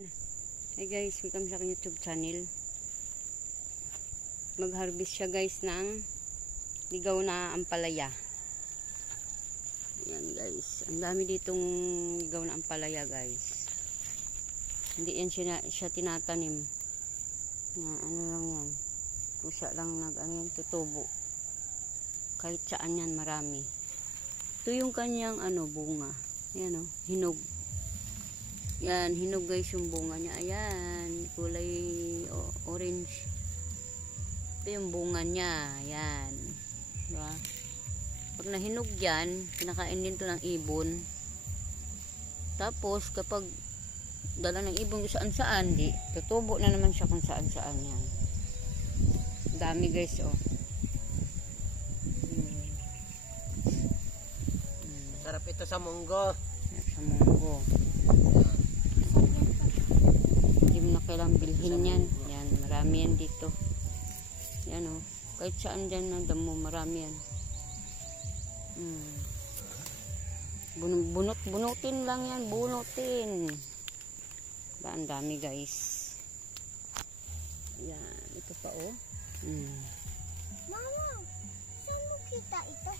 Hey guys, welcome sa aking YouTube channel. Mag-harvest siya guys ng ligaw na ampalaya. Ayan guys, ang dami ditong ligaw na ampalaya guys. Hindi yan siya tinatanim. Na ano lang yan. Pusa lang tutubo. Kahit saan yan marami. Ito yung kanyang bunga. Ayan hinog. Yan, hinog guys yung bunga niya. Ayan, kulay orange. Ito yung bunga niya. Ayan. Diba? Pag nahinog yan, kinakain din to ng ibon. Tapos, kapag dala ng ibon kung saan-saan, tutubo na naman siya kung saan-saan yan. Dami guys, Sarap ito sa munggo. Sa munggo. Hindi mo na kailangang bilhin yan. Yan, marami yan dito. Yan kahit saan dyan na damo, marami yan. Bunutin lang yan, bunutin. Ang dami guys. Yan, ito pa Mama, saan mo kita ito?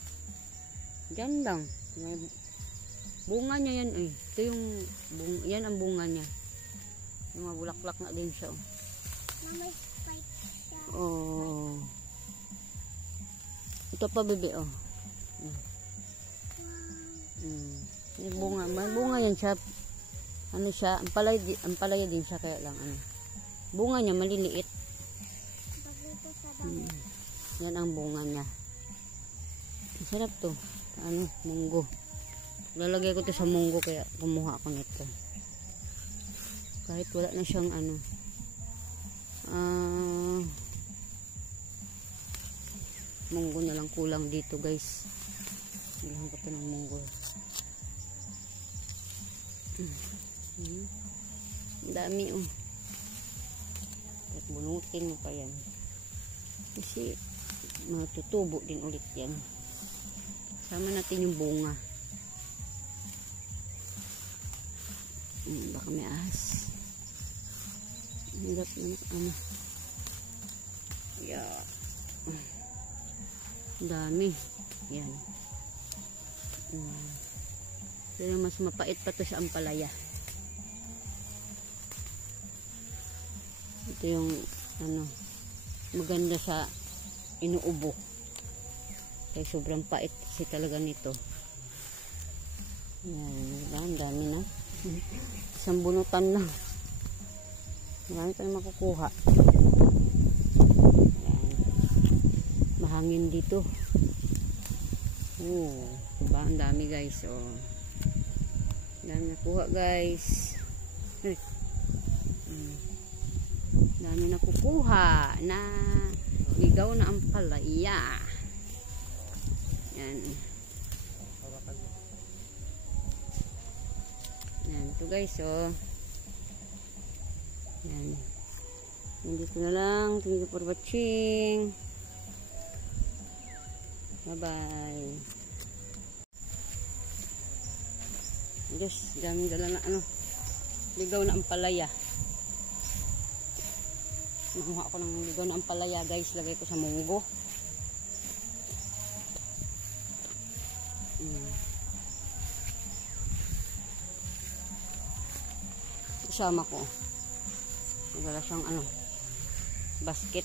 Diyan lang. Bunga niya yan Ito yung yan ang bunga niya. Yung mga bulaklak na din siya. Mama, spike siya. Ito pa bebe Yung bunga, may bunga yan siya. Ano siya, ampalaya din siya kaya lang bunga niya maliliit. Yan ang bunga niya. Sarap to. Munggo. Lalagay ko to sa munggo kaya kumuha ako nito. Kahit wala na siyang munggo na lang kulang dito guys. Bilhan ko to ng munggo. Ang dami at bunutin mo pa yan kasi matutubo din ulit yan. Sama natin yung bunga. Baka may ahas. Hirap na yeah. Dami yan. Pero mas mapait pa to sa ampalaya. Ito yung maganda sa inuubo. Kaya sobrang pait kasi talaga nito. Yan, dami na. Isang bunutan lang. Marami pa na makukuha. Yan. Mahangin dito. Diba? Ang dami guys. Dami nakuha guys. Dami nakukuha na ligaw na ampalaya. Yan. Yan to guys yan. Dito na lang. Thank you for watching. Bye bye. Diyos, dami dala na ligaw na ampalaya. Nakuha ako ng ligaw na ampalaya guys. Lagay ko sa munggo. Kasama ko. Nagala siyang basket.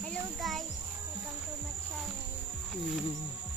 Hello guys, welcome to my channel.